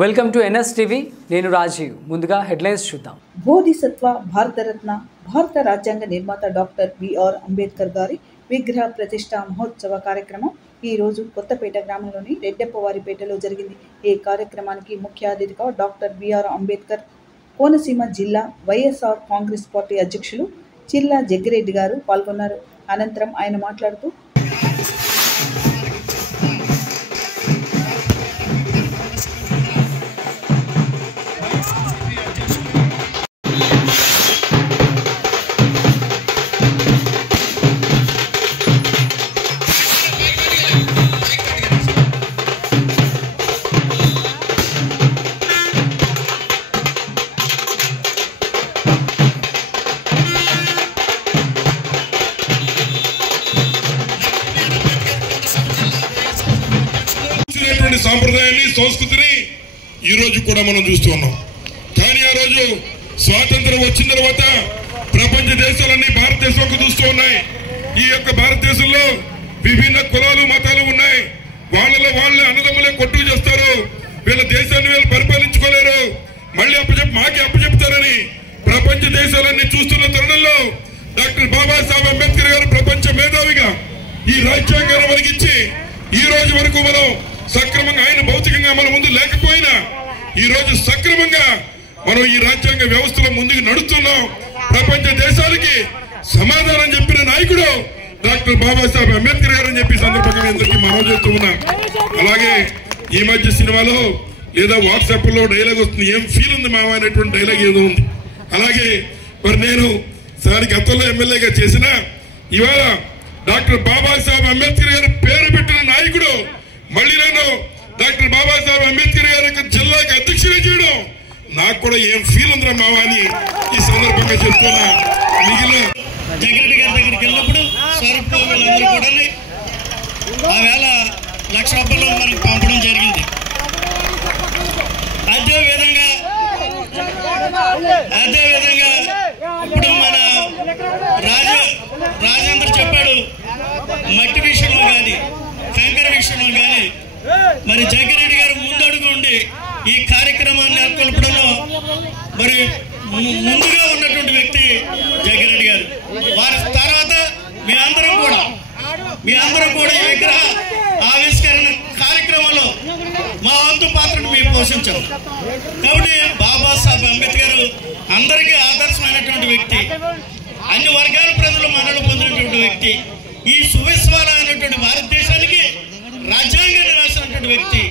Welcome to NS TV నేను రాజీవ్ ముందుగా headlines చూద్దాం బోధిసత్వ భారతరత్న భారత రాజ్యాంగ నిర్మాత డాక్టర్ బిఆర్ అంబేద్కర్ గారి విగ్రహ ప్రతిష్ఠా మహోత్సవ కార్యక్రమం ఈ రోజు కొత్తపేట గ్రామంలోని రెడ్డెప్పవారిపేటలో జరిగింది। ఈ కార్యక్రమానికి ముఖ్య అతిథిగా డాక్టర్ బిఆర్ అంబేద్కర్ కోనసీమ జిల్లా వైఎస్ఆర్ కాంగ్రెస్ పార్టీ అధ్యక్షులు చిల్లా జగ్గిరెడ్డి గారు పాల్గొన్నారు। అనంతరం ఆయన మాట్లాడుతూ సాంప్రదాయాన్ని సంస్కృతిని ఈ రోజు కూడా మనం చూస్తూ ఉన్నాం। కానీ ఆ రోజు స్వాతంత్రం వచ్చిన తర్వాత ప్రపంచ దేశాలన్నీ భారతదేశంకు చూస్తూ ఉన్నాయి। ఈ యొక్క భారతదేశంలో విభిన్న కులాలు మతాలు ఉన్నాయి। వాళ్ళలో వాళ్ళే అన్నదమ్ములే కొట్టు చేస్తారు। వీళ్ళ దేశాన్ని వీళ్ళు పరిపాలించుకోలేరు, మళ్ళీ మాకే అప్పచెప్తారని ప్రపంచ దేశాలన్నీ చూస్తున్న తరుణంలో డాక్టర్ బాబాసాహెబ్ అంబేద్కర్ గారు ప్రపంచ మేధావిగా ఈ రాజ్యాంగాన్ని మనకిచ్చి ఈ రోజు వరకు మనం సక్రమంగా ఆయన భౌతికంగా మన ముందు లేకపోయినా ఈ రోజు సక్రమంగా మనం ఈ రాజ్యాంగ వ్యవస్థలో ముందుకు నడుస్తున్నాం। ప్రపంచ దేశాలకి సమాధానం చెప్పిన నాయకుడు డాక్టర్ బాబాసాహెబ్ అంబేద్కర్ గారు అని చెప్పి సందర్భంగా అందరికీ మనం చేస్తూ ఉన్నాం। అలాగే ఈ మధ్య సినిమాలో లేదా వాట్సాప్ లో డైలాగ్ వస్తుంది, ఏం ఫీల్ ఉంది మావా అనేటువంటి డైలాగ్ ఏదో ఉంది। అలాగే మరి నేను సారి గతంలో ఎమ్మెల్యేగా చేసిన ఇవాళ డాక్టర్ బాబాసాహెబ్ అంబేద్కర్ గారు పేరు పెట్టిన నాయకుడు మళ్ళీ నేను డాక్టర్ బాబాసాహెబ్ అంబేద్కర్ గారి యొక్క జిల్లాకి అధ్యక్షుడిగా చేయడం నాకు కూడా ఏం ఫీల్ ఉందిరా మావా అని ఈ సందర్భంగా చెప్తున్నా। మిగిలిన జగ్గిరెడ్డి గారి దగ్గరికి వెళ్ళినప్పుడు స్వరూప్ వీళ్ళందరూ కూడా ఆ వేళ ₹1,00,000 మనకు పంపడం జరిగింది। అదేవిధంగా ఇప్పుడు మన రాజేంద్ర చెప్పాడు, మట్టి విషయంలో కానీ కంకర విషయంలో కానీ మరి జగ్గిరెడ్డి గారు ముందడుగు ఉండి ఈ కార్యక్రమాన్ని నెలకొల్పడంలో మరి ముందుగా ఉన్నటువంటి వ్యక్తి జగ్గిరెడ్డి గారు। వారి తర్వాత మీ అందరం కూడా ఈ విగ్రహ ఆవిష్కరణ కార్యక్రమంలో మా వంతు పాత్రను మేము పోషించాం। కాబట్టి బాబాసాహెబ్ అంబేద్కర్ అందరికీ ఆదర్శమైనటువంటి వ్యక్తి, అన్ని వర్గాల ప్రజలు మన్నలు పొందినటువంటి వ్యక్తి, ఈ సువిశ్వాలైనటువంటి భారతదేశానికి రాజ్యాంగాన్ని రాసినటువంటి వ్యక్తి।